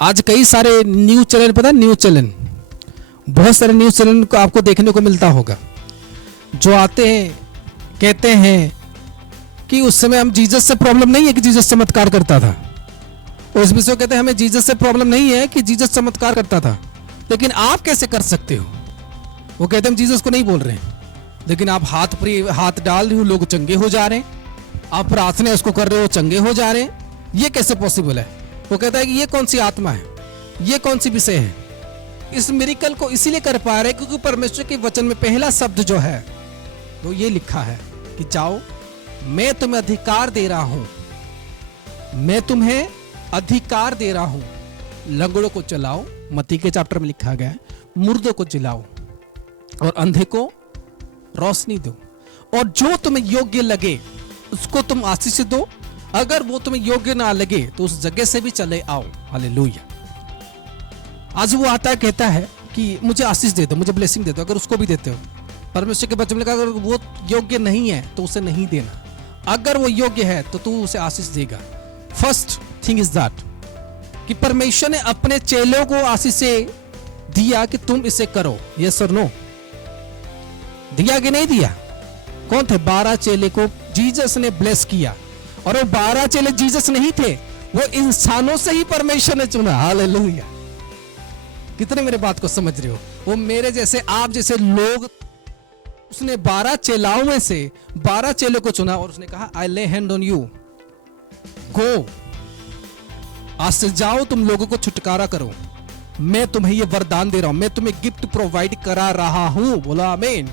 आज कई सारे न्यूज चैनल, पता है न्यूज चैनल, बहुत सारे न्यूज चैनल को आपको देखने को मिलता होगा जो आते हैं कहते हैं कि उस समय हम जीसस से प्रॉब्लम नहीं है कि जीसस चमत्कार करता था। उस विषय कहते हैं हमें जीसस से प्रॉब्लम नहीं है कि जीसस चमत्कार करता था, लेकिन आप कैसे कर सकते हो। वो कहते हैं हम जीसस को नहीं बोल रहे हैं, लेकिन आप हाथ डाल रहे हो, लोग चंगे हो जा रहे हैं। आप प्रार्थना उसको कर रहे हो, चंगे हो जा रहे हैं। ये कैसे पॉसिबल है। वो कहता है कि ये कौन सी आत्मा है, ये कौन सी विषय है। इस मिरेकल को इसीलिए कर पा रहे क्योंकि परमेश्वर के वचन में पहला शब्द जो है वो ये लिखा है कि जाओ, मैं तुम्हें अधिकार दे रहा हूं, मैं तुम्हें अधिकार दे रहा हूं, लंगड़ों को चलाओ, मत्ती के चैप्टर में लिखा गया है, मुर्दों को जिलाओ और अंधे को रोशनी दो, और जो तुम्हें योग्य लगे उसको तुम आशीष दो, अगर वो तुम्हें योग्य ना लगे तो उस जगह से भी चले आओ। हालेलुया। आज वो आता है कहता है कि मुझे आशीष दे दो, मुझे ब्लेसिंग दे दो, अगर उसको भी देते हो, परमेश्वर के वचन में कहा अगर वो योग्य नहीं है तो उसे नहीं देना, अगर वो योग्य है तो तू उसे आशीष देगा। फर्स्ट थिंग इज दैट कि परमेश्वर ने अपने चेलों को आशीष दिया कि तुम इसे करो। यस और नो, दिया कि नहीं दिया। कौन थे? 12 चेले को जीसस ने ब्लेस किया, और वो 12 चेले जीसस नहीं थे, वो इंसानों से ही परमेश्वर ने चुना। हालेलुया। कितने मेरे बात को समझ रहे हो। वो मेरे जैसे आप जैसे लोग, उसने 12 चेलाओं में से 12 चेलों को चुना और उसने कहा आई ले हैंड ऑन यू, गो, आज से जाओ, तुम लोगों को छुटकारा करो, मैं तुम्हें ये वरदान दे रहा हूं, मैं तुम्हें गिफ्ट प्रोवाइड करा रहा हूं। बोला आमीन।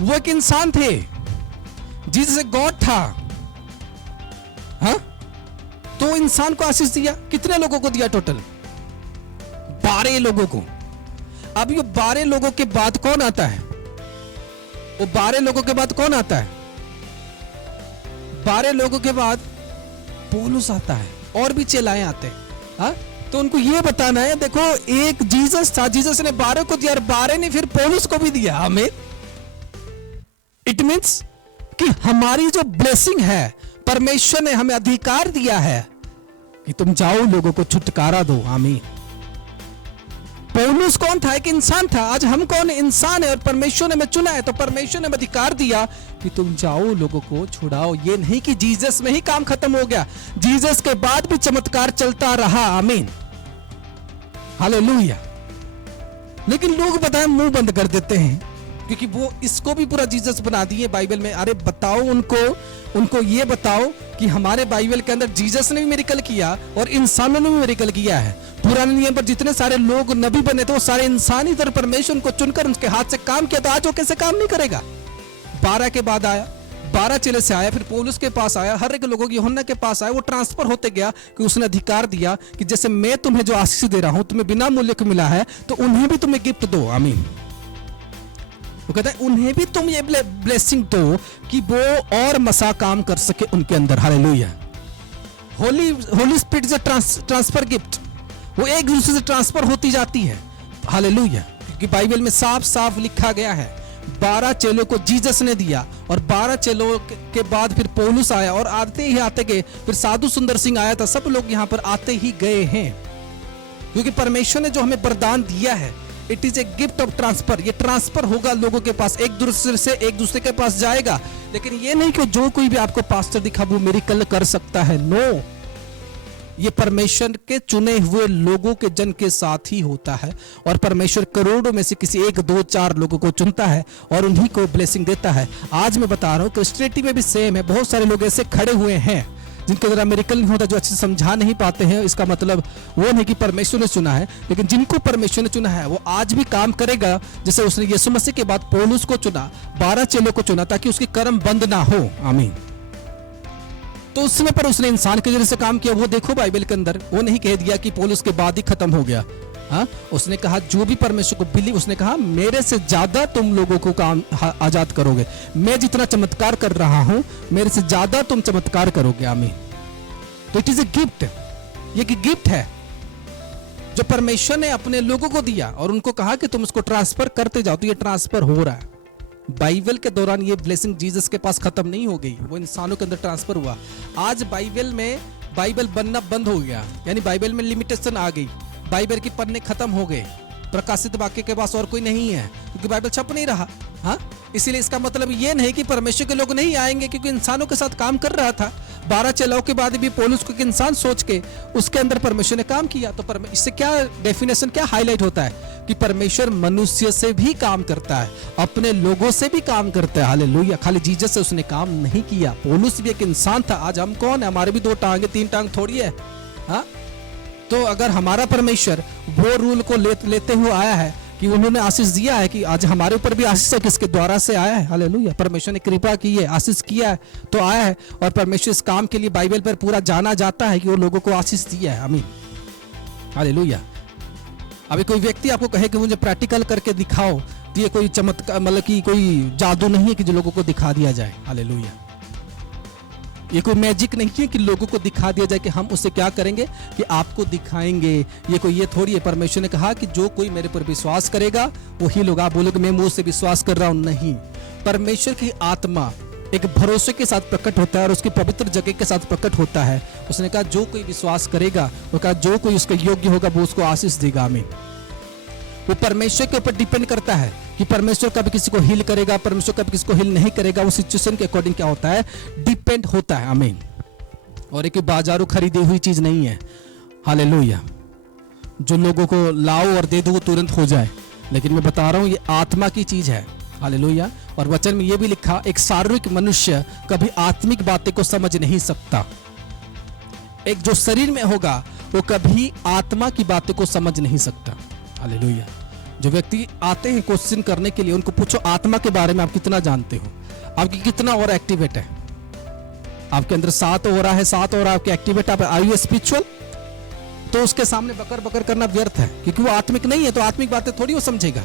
वो एक इंसान थे, जीसस एक गॉड था। हाँ, तो इंसान को आशीष दिया। कितने लोगों को दिया? टोटल 12 लोगों को। अब ये 12 लोगों के बाद कौन आता है? वो 12 लोगों के बाद कौन आता है? 12 लोगों के बाद पौलुस आता है, और भी चेलाए आते हैं। हाँ, तो उनको ये बताना है, देखो एक जीसस था, जीसस ने 12 को दिया और 12 ने फिर पौलुस को भी दिया। हमें इट मीन्स कि हमारी जो ब्लेसिंग है, परमेश्वर ने हमें अधिकार दिया है कि तुम जाओ, लोगों को छुटकारा दो। आमीन। पौलुस कौन था? एक इंसान था। आज हम कौन? इंसान है, और परमेश्वर ने हमें चुना है, तो परमेश्वर ने हमें अधिकार दिया कि तुम जाओ, लोगों को छुड़ाओ। ये नहीं कि जीसस में ही काम खत्म हो गया, जीसस के बाद भी चमत्कार चलता रहा। आमीन, हालेलुया। लेकिन लोग बताएं मुंह बंद कर देते हैं, क्योंकि वो इसको भी पूरा जीसस बना दिए बाइबल में। अरे बताओ उनको ये बताओ कि हमारे बाइबल के अंदर जीसस ने भी मिरेकल किया और इंसानों ने भी मिरेकल किया है। पुराने नियम पर जितने सारे लोग नबी बने थे वो सारे इंसान ही थे, परमेश्वर उनको चुनकर उनके हाथ से काम किया, तो आज वो कैसे काम नहीं करेगा। 12 के बाद आया, 12 चेले से आया, फिर पौलुस के पास आया, हर एक लोगों की यूहन्ना के पास आया। वो ट्रांसफर होते गया कि उसने अधिकार दिया कि जैसे मैं तुम्हें जो आशीष दे रहा हूं, तुम्हें बिना मूल्य के मिला है, तो उन्हें भी तुम्हें गिफ्ट दो। आमीन। वो कहता है उन्हें भी तुम ये ब्लेसिंग दो कि वो और मसा काम कर सके उनके अंदर। हालेलुया। होली स्पिरिट से ट्रांसफर गिफ्ट, वो एक दूसरे से ट्रांसफर होती जाती है। हालेलुया। क्योंकि बाइबल में साफ साफ लिखा गया है 12 चेलों को जीसस ने दिया, और 12 चेलों के बाद फिर पौलुस आया, और आते ही आते गए, फिर साधु सुंदर सिंह आया था। सब लोग यहां पर आते ही गए हैं, क्योंकि परमेश्वर ने जो हमें वरदान दिया है, it is a gift of transfer. ये ट्रांसफर होगा लोगों के पास, एक दूसरे से एक दूसरे के पास जाएगा। लेकिन ये नहीं कि जो कोई भी आपको पास्टर दिखा वो मिरेकल कर सकता है। नो, ये परमेश्वर के चुने हुए लोगों के जन के साथ ही होता है, और परमेश्वर करोड़ों में से किसी 1, 2, 4 लोगों को चुनता है और उन्हीं को ब्लेसिंग देता है। आज मैं बता रहा हूं क्रिश्चियनिटी में भी सेम है। बहुत सारे लोग ऐसे खड़े हुए हैं जिनके द्वारा मिरेकल नहीं होता, जो अच्छे से समझा नहीं पाते हैं। इसका मतलब वो नहीं कि परमेश्वर ने चुना है, लेकिन जिनको परमेश्वर ने चुना है वो आज भी काम करेगा। जैसे उसने यीशु मसीह के बाद पौलुस को चुना, 12 चेलों को चुना, ताकि उसके कर्म बंद ना हो। आमीन। तो उस समय पर उसने इंसान के जरिए से काम किया। वो देखो बाइबल के अंदर वो नहीं कह दिया कि पौलुस के बाद ही खत्म हो गया। हाँ, उसने कहा जो भी परमेश्वर को बिलीव, उसने कहा मेरे से ज्यादा तुम लोगों को काम आजाद करोगे। मैं जितना चमत्कार कर रहा हूं, मेरे से ज्यादा तुम चमत्कार करोगे। आमीन। तो इट इज ए गिफ्ट। ये गिफ्ट है जो परमेश्वर ने अपने लोगों को दिया, और उनको कहा कि तुम उसको ट्रांसफर करते जाओ। तो ये ट्रांसफर हो रहा है। बाइबल के दौरान ये ब्लेसिंग जीसस के पास खत्म नहीं हो गई, वो इंसानों के अंदर ट्रांसफर हुआ। आज बाइबल में बाइबल बनना बंद हो गया, यानी बाइबल में लिमिटेशन आ गई, बाइबल के पन्ने खत्म हो गए, प्रकाशित वाक्य के पास और कोई नहीं है क्योंकि बाइबल छप नहीं रहा। हाँ, इसीलिए इसका मतलब ये नहीं कि परमेश्वर के लोग नहीं आएंगे, क्योंकि इंसानों के साथ काम कर रहा था। 12 चेलाओं के बाद भी पौलुस को एक इंसान सोच के उसके अंदर परमेश्वर ने काम किया। तो इससे क्या डेफिनेशन, क्या हाईलाइट होता है कि परमेश्वर मनुष्य से भी काम करता है, अपने लोगों से भी काम करता है। हालेलुया। खाली जीसस से उसने काम नहीं किया, पौलुस भी एक इंसान था। आज हम कौन है? हमारे भी 2 टांग 3 टांग थोड़ी है। हाँ, तो अगर हमारा परमेश्वर वो रूल को लेते हुए आया है कि उन्होंने आशीष दिया है, कि आज हमारे ऊपर भी आशीष है, किसके द्वारा से आया है। हालेलुया। परमेश्वर ने कृपा की है, आशीष किया है तो आया है। और परमेश्वर इस काम के लिए बाइबल पर पूरा जाना जाता है कि वो लोगों को आशीष दिया है। आमीन, हालेलुया। अभी कोई व्यक्ति आपको कहे कि मुझे प्रैक्टिकल करके दिखाओ, तो ये कोई चमत्कार, मतलब कि कोई जादू नहीं है कि जो लोगों को दिखा दिया जाए। हालेलुया। ये कोई मैजिक नहीं है कि लोगों को दिखा दिया जाए कि हम उससे क्या करेंगे, कि आपको दिखाएंगे। ये थोड़ी है। परमेश्वर ने कहा कि जो कोई मेरे पर विश्वास करेगा वही लोग। आप बोलोगे मैं मुंह से विश्वास कर रहा हूं, नहीं। परमेश्वर की आत्मा एक भरोसे के साथ प्रकट होता है और उसकी पवित्र जगह के साथ प्रकट होता है। उसने कहा जो कोई विश्वास करेगा, वो कहा जो कोई उसके योग्य होगा वो उसको आशीष देगा। आमीन। वो परमेश्वर के ऊपर डिपेंड करता है कि परमेश्वर कभी किसी को हील करेगा, परमेश्वर कभी किसी को हील नहीं करेगा। वो सिचुएशन के अकॉर्डिंग क्या होता है, डिपेंड होता है। आमीन। और एक बाजारों खरीदी हुई चीज नहीं है। हालेलुया। जो लोगों को लाओ और दे दो वो तुरंत हो जाए, लेकिन मैं बता रहा हूं ये आत्मा की चीज है। हालेलुया। और वचन में ये भी लिखा, एक शारीरिक मनुष्य कभी आत्मिक बातें को समझ नहीं सकता। एक जो शरीर में होगा वो कभी आत्मा की बातें को समझ नहीं सकता। हालेलुया। जो व्यक्ति आते हैं क्वेश्चन करने के लिए, उनको पूछो आत्मा के बारे में आप कितना जानते हो, आपकी कितना और एक्टिवेट है, आपके अंदर 7 हो रहा है, 7 और आपके एक्टिवेट, आप आर यू स्पिरिचुअल। तो उसके सामने बकर बकर करना व्यर्थ है, क्योंकि वो आत्मिक नहीं है, तो आत्मिक बातें थोड़ी वो समझेगा।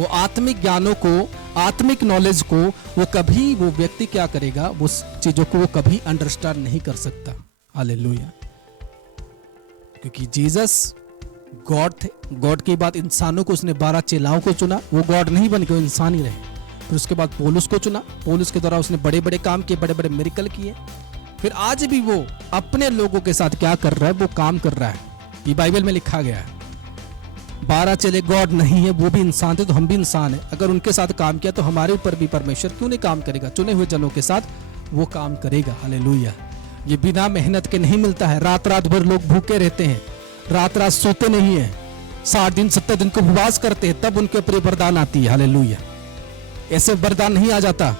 वो आत्मिक ज्ञानों को, आत्मिक नॉलेज को वो कभी, वो व्यक्ति क्या करेगा, वो चीजों को वो कभी अंडरस्टैंड नहीं कर सकता। हालेलुया। क्योंकि जीसस गॉड थे, गॉड के बाद इंसानों को उसने 12 चेलाओं को चुना, वो गॉड नहीं बन के वो इंसान ही रहे। फिर उसके बाद पौलुस को चुना, पौलुस के द्वारा उसने बड़े बड़े काम किए, बड़े बड़े मिरेकल किए। फिर आज भी वो अपने लोगों के साथ क्या कर रहा है, वो काम कर रहा है। ये बाइबल में लिखा गया है। 12 चेले गॉड नहीं है, वो भी इंसान थे, तो हम भी इंसान है। अगर उनके साथ काम किया तो हमारे ऊपर भी परमेश्वर क्यों नहीं काम करेगा, चुने हुए जनों के साथ वो काम करेगा। हालेलुया। ये बिना मेहनत के नहीं मिलता है। रात रात भर लोग भूखे रहते हैं, रात रात सोते नहीं है, 60 दिन 70 दिन को उपवास करते हैं, तब उनके ऊपर वरदान आती है। हालेलुया। ऐसे वरदान नहीं आ जाता।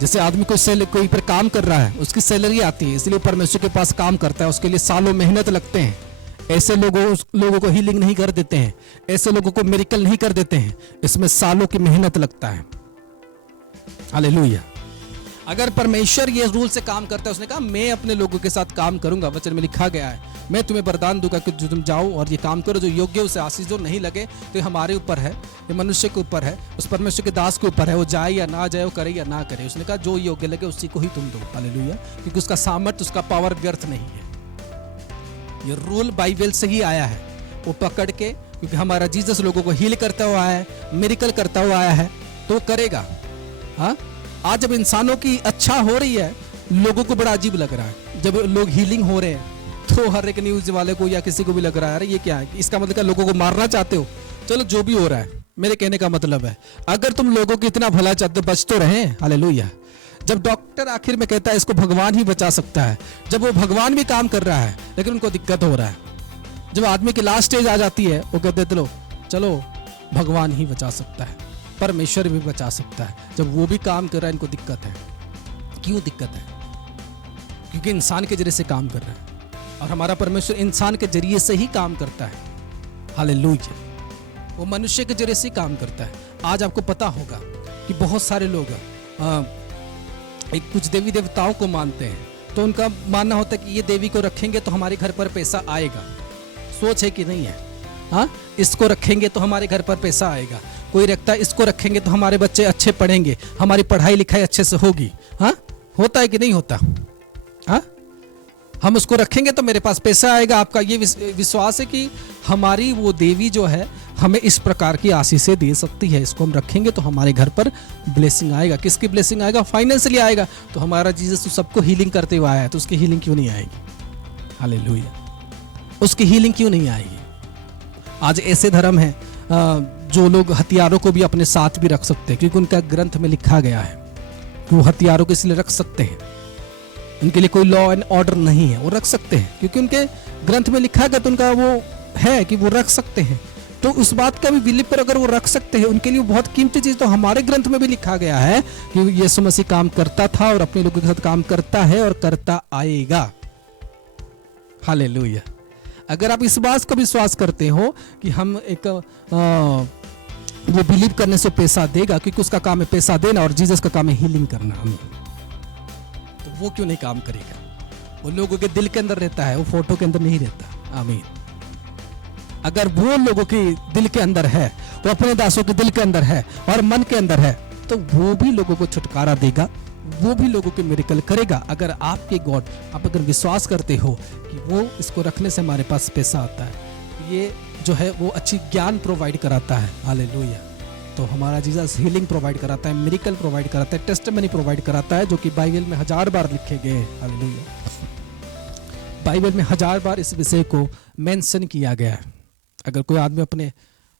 जैसे आदमी कोई पर काम कर रहा है, उसकी सैलरी आती है, इसलिए परमेश्वर के पास काम करता है, उसके लिए सालों मेहनत लगते हैं। ऐसे लोगों को हीलिंग नहीं कर देते हैं, ऐसे लोगों को मिरेकल नहीं कर देते हैं, इसमें सालों की मेहनत लगता है। हालेलुया। अगर परमेश्वर ये रूल से काम करता है, उसने कहा मैं अपने लोगों के साथ काम करूंगा। वचन में लिखा गया है, मैं तुम्हें वरदान दूंगा कि तुम जाओ और ये काम करो, जो योग्य उसे आशीष दो। नहीं लगे तो ये हमारे ऊपर है, ये मनुष्य के ऊपर है, उस परमेश्वर के दास के ऊपर है, वो जाए या ना जाए, वो करे या ना करे। उसने कहा जो योग्य लगे उसी को ही तुम दो। हालेलुया। क्योंकि उसका सामर्थ्य, उसका पावर व्यर्थ नहीं है। ये रूल बाइबल से ही आया है, वो पकड़ के, क्योंकि हमारा जीसस लोगों को हील करता हुआ आया है, मिरेकल करता हुआ आया है, तो करेगा। हाँ, आज जब इंसानों की अच्छा हो रही है, लोगों को बड़ा अजीब लग रहा है। जब लोग हीलिंग हो रहे हैं तो हर एक न्यूज वाले को या किसी को भी लग रहा है अरे ये क्या है, इसका मतलब क्या लोगों को मारना चाहते हो। चलो जो भी हो रहा है, मेरे कहने का मतलब है अगर तुम लोगों की इतना भला चाहते हो, बच तो रहे। हालेलुया। जब डॉक्टर आखिर में कहता है इसको भगवान ही बचा सकता है, जब वो भगवान भी काम कर रहा है लेकिन उनको दिक्कत हो रहा है, जब आदमी की लास्ट स्टेज आ जाती है, वो कहते चलो भगवान ही बचा सकता है, परमेश्वर भी बचा सकता है। जब वो भी काम कर रहा है, इनको दिक्कत है। क्यों दिक्कत है? क्योंकि इंसान के जरिए से काम कर रहा है, और हमारा परमेश्वर इंसान के जरिए से ही काम करता है। हालेलुया। वो मनुष्य के जरिए से ही काम करता है। आज आपको पता होगा कि बहुत सारे लोग कुछ देवी देवताओं को मानते हैं, तो उनका मानना होता है कि ये देवी को रखेंगे तो हमारे घर पर पैसा आएगा। सोच है कि नहीं है? हाँ, इसको रखेंगे तो हमारे घर पर पैसा आएगा। कोई रखता है इसको रखेंगे तो हमारे बच्चे अच्छे पढ़ेंगे, हमारी पढ़ाई लिखाई अच्छे से होगी। हाँ, होता है कि नहीं होता? हाँ, हम उसको रखेंगे तो मेरे पास पैसा आएगा। आपका ये विश्वास है कि हमारी वो देवी जो है हमें इस प्रकार की आशीषें दे सकती है, इसको हम रखेंगे तो हमारे घर पर ब्लेसिंग आएगा। किसकी ब्लेसिंग आएगा? फाइनेंशियली आएगा। तो हमारा जीसस तो सबको हीलिंग करते हुए आया है, तो उसकी हीलिंग क्यों नहीं आएगी? हालेलुया, उसकी हीलिंग क्यों नहीं आएगी? आज ऐसे धर्म है जो लोग हथियारों को भी अपने साथ भी रख सकते हैं, क्योंकि उनका ग्रंथ में लिखा गया है कि वो हथियारों को इसलिए रख सकते हैं, उनके लिए कोई लॉ एंड ऑर्डर नहीं है, वो रख सकते हैं क्योंकि उनके ग्रंथ में लिखा गया, तो उनका वो है कि वो रख सकते हैं। तो उस बात का भी बिलीव पर अगर वो रख सकते हैं, उनके लिए बहुत कीमती चीज। तो हमारे ग्रंथ में भी लिखा गया है कि यीशु मसीह काम करता था और अपने लोगों के साथ काम करता है और करता आएगा। हालेलुया। अगर आप इस बात को विश्वास करते हो कि हम एक वो बिलीव करने से पैसा देगा, क्योंकि उसका काम है पैसा देना और जीसस का काम है हीलिंग करना, हमें तो वो क्यों नहीं काम करेगा? वो लोगों के दिल के अंदर रहता है, वो फोटो के अंदर नहीं रहता। आमीन। अगर वो लोगों के दिल के अंदर है, वो अपने दासों के दिल के अंदर है और मन के अंदर है, तो वो भी लोगों को छुटकारा देगा, वो भी लोगों के मिरेकल करेगा। अगर आपके गॉड, आप अगर विश्वास करते हो कि वो इसको रखने से हमारे पास पैसा आता है, ये जो है वो अच्छी ज्ञान प्रोवाइड कराता है। हालेलुया। तो हमारा जीसस हीलिंग प्रोवाइड कराता है, मिरेकल प्रोवाइड कराता है, टेस्टिमनी प्रोवाइड कराता है, जो कि बाइबल में 1000 बार लिखे गए हैं। हालेलुया। बाइबल में 1000 बार इस विषय को मेंशन किया गया है। अगर कोई आदमी अपने